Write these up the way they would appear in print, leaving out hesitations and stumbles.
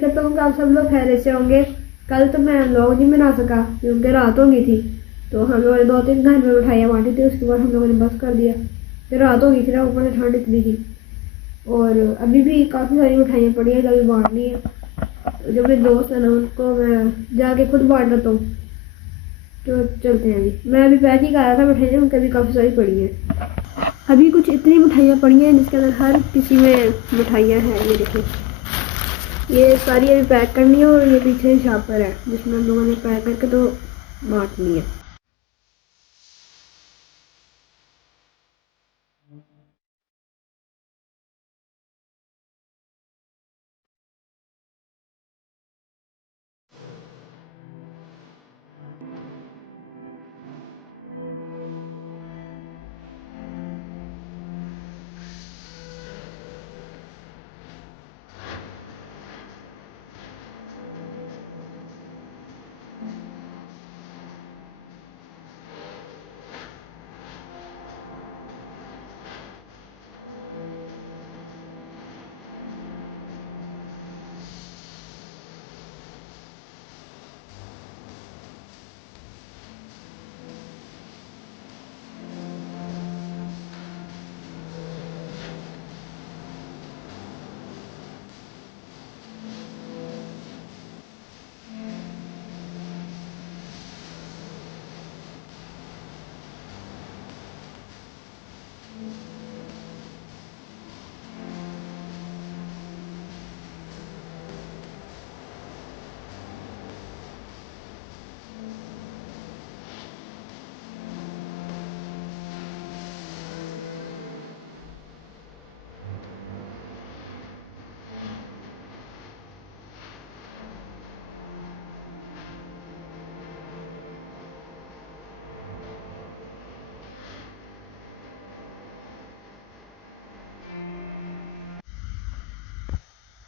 करता हूँ कि आप सब लोग खैरियत से होंगे। कल तो मैं व्लॉग नहीं बना सका क्योंकि रात हो गई थी, तो हम लोगों ने 2-3 घर में मिठाइयाँ बांटी थी। उसके बाद हम लोगों ने बस कर दिया, फिर रात हो गई थी ना, ऊपर से ठंड इतनी थी। और अभी भी काफ़ी सारी मिठाइयाँ पड़ी हैं जो अभी बांटनी है। जो मेरे दोस्त हैं ना उनको मैं जाके खुद बांट लेता हूँ। तो चलते हैं। अभी मैं अभी पैक ही कर रहा था मिठाइयाँ, उनके भी काफ़ी सारी पड़ी हैं। अभी कुछ इतनी मिठाइयाँ पड़ी हैं जिसके अंदर हर किसी में मिठाइयाँ हैं। ये देखिए, ये सारी अभी पैक करनी है और ये पीछे शापर है जिसमें हम लोगों ने पैक करके तो बांटनी है।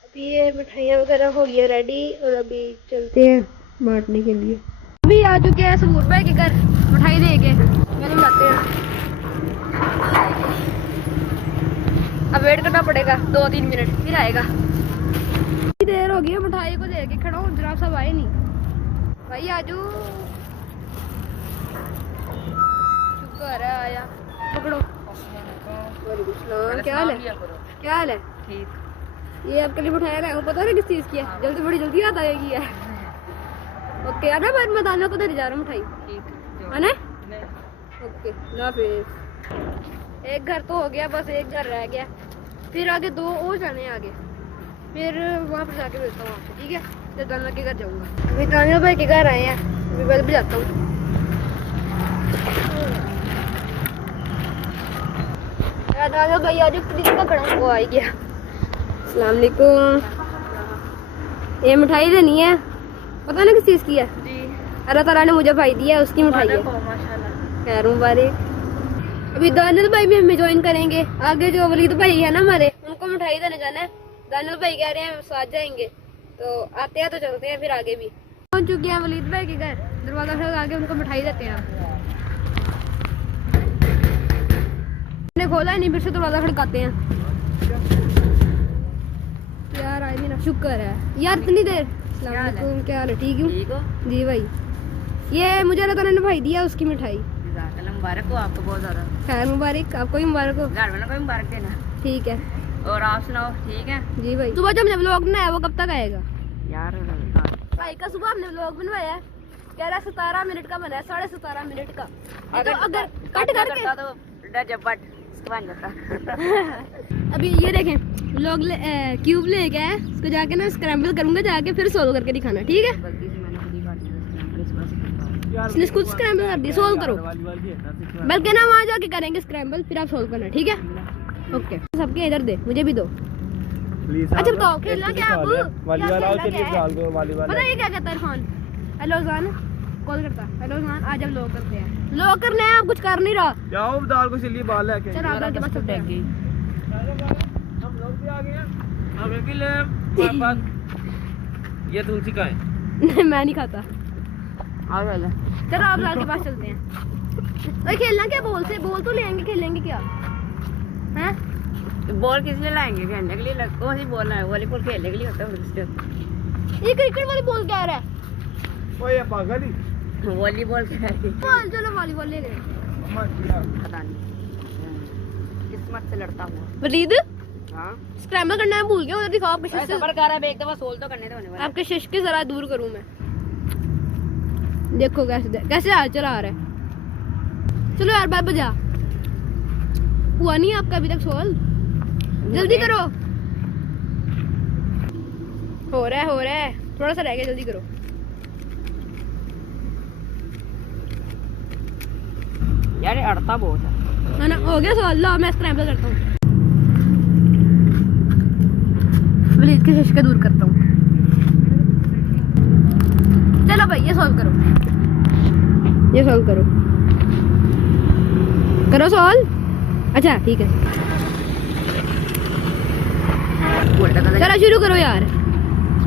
अभी ये मिठाइयाँ वगैरह हो गई है रेडी और अभी चलते हैं बांटने के लिए। अभी आ चुके हैं सबूर भाई के घर मिठाई दे के, मैंने जाते हैं। अब वेट करना पड़ेगा 2-3 मिनट, फिर आएगा। देर हो गई है, मिठाई को दे के खड़ा हूँ, जनाब साहब आए नहीं। भाई आजू, शुक्र है आया। पकड़ो। वालेकुम सलाम, क्या हाल है? क्या हाल है? ठीक। ये आपके लिए मिठाई है, वो पता है किस चीज़ की है? जल्दी, बड़ी जल्दी याद आएगी है। ओके, आना मैं मैदान को दे जा रहा हूँ मिठाई, ठीक है ना? ओके, हाफिज़। एक घर तो हो गया, बस एक घर रह गया, फिर आगे 2 और जाने आगे, फिर वहाँ पर जाके मिलता हूँ आपसे, ठीक है? जब दानिया के घर जाऊँगा। अभी दानिया भाई के घर आए हैं, अभी बल भी जाता हूँ। दानिया भाई आज प्लीज का खड़ा वो आ गया। अस्सलाम वालेकुम। ये मिठाई देनी है, पता ना किस चीज़ की है? जी। अल्लाह ताला ने मुझे भाई दिया, उसकी मिठाई है। माशाल्लाह। खैर मुबारक। अभी दानियल भाई भी हमें ज्वाइन करेंगे। आगे जो वलीद भाई है ना हमारे, उनको मिठाई देने जाना है। दानियल भाई कह रहे हैं साथ जाएंगे, तो आते हैं तो चलते हैं फिर आगे भी। पहुंच चुके हैं वलीद भाई के घर, दरवाजा से आगे उनको मिठाई देते हैं। हमने खोला नहीं, फिर से दरवाजा खड़काते हैं। यार आई मेरा शुक्र है यार, इतनी देर। क्या हाल है? ठीक हूँ जी भाई। ये मुझे अल्लाह ताला ने भाई दिया, उसकी मिठाई। मुबारक हो आपको, बहुत ज्यादा। खैर मुबारक, आपको भी मुबारक हो। घर वालों को भी मुबारक देना। ठीक है। और आप सुनाओ, ठीक है? जी भाई। सुबह जब हमने व्लॉग बनाया वो कब तक आएगा यार? भाई का सुबह हमने व्लॉग बनवाया, कह रहा 17 मिनट का बना है, 17.5 मिनट का। अगर कट करके तो बन जाता। अभी ये देखें, व्लॉग क्यूब ले गया है, उसको जाके ना स्क्रैम्बल करूंगा, जाके फिर सोल्व करके दिखाना, ठीक है? इसने खुद स्क्रैम्बल कर दिया, सोल्व करो। बल्कि ना वहाँ जाके करेंगे स्क्रैम्बल, फिर आप सोल्व करना, ठीक है? ओके। सबके इधर दे, मुझे भी दो। अच्छा बताओ, खेलना क्या आप? पता ये क्या कहता है इरफान? हेलो जान कॉल करता, हेलो जान आज हम लोग करते हैं, लोग करने हैं, आप कुछ कर नहीं रहा। जाओ दाल को चलिए बाल लेके। चल आप के पास चलते हैं। हम लोग भी आ गए हैं। अब एक ले पापा, ये तुलसी का है। मैं नहीं खाता। आ गया। चलो आप लाल के पास चलते हैं। भाई खेलना क्या? बॉल से, बॉल तो लेंगे, खेलेंगे क्या? हैं? बॉल किस लिए लाएंगे? खेलने के लिए। कौन सी बॉल है? वॉलीबॉल खेलने के लिए होता है। ये क्रिकेट वाली बॉल क्या रहा है? ओए ये पागल ही वॉलीबॉल खेल रही है। बॉल चलो वॉलीबॉल ले गए। पता नहीं किस्मत से लड़ता हुआ। वलीद हाँ स्क्रैम्बल करना है भूल गया, उधर दिखाओ आपके शिश सबर कर रहा है, एक दफा सोल तो करने दो होने वाला। आपके शिश के जरा दूर करूं मैं। देखो कैसे हाथ चला रहा है। चलो यार बाय बजा। हुआ नहीं आपका अभी तक सोल, जल्दी करो। हो रहा है थोड़ा सा रह गया, जल्दी करो। यार ये अड़ता बहुत है ना हो गया सोल। लो मैं स्क्रैम्बल करता हूँ, वलीद के शिश के दूर करता हूँ। चलो भाई ये सॉल्व करो, ये सॉल्व करो, करो सॉल्व। अच्छा ठीक है चलो शुरू करो यार।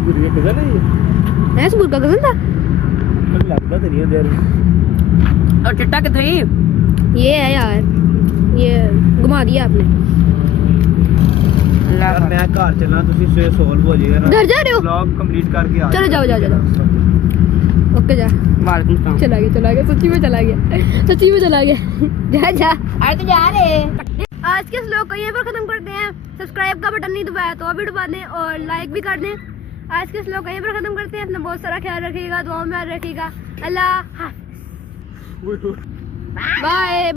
ये कजन है ये है सबूर का कजन था। लगता तो नहीं है यार। और चिट्टा कितने ये है यार, ये घुमा दिया आपने। यार मैं घर चलना, तुसी से सॉल्व हो जाएगा ना। घर जा रहे हो? व्लॉग कंप्लीट करके आ चलो जाओ। ओके जा। वालेकुम सलाम। चला गया सच्ची में चला गया जा। अरे तो जा रहे आज के इस व्लॉग को यहीं पर खत्म करते हैं। सब्सक्राइब का बटन नहीं दबाया तो अभी दबा दें और लाइक भी कर दें। आज के इस व्लॉग को यहीं पर खत्म करते हैं। अपना बहुत सारा ख्याल रखिएगा, दुआओं में याद रखिएगा। अल्लाह हाफ़िज़, बाय।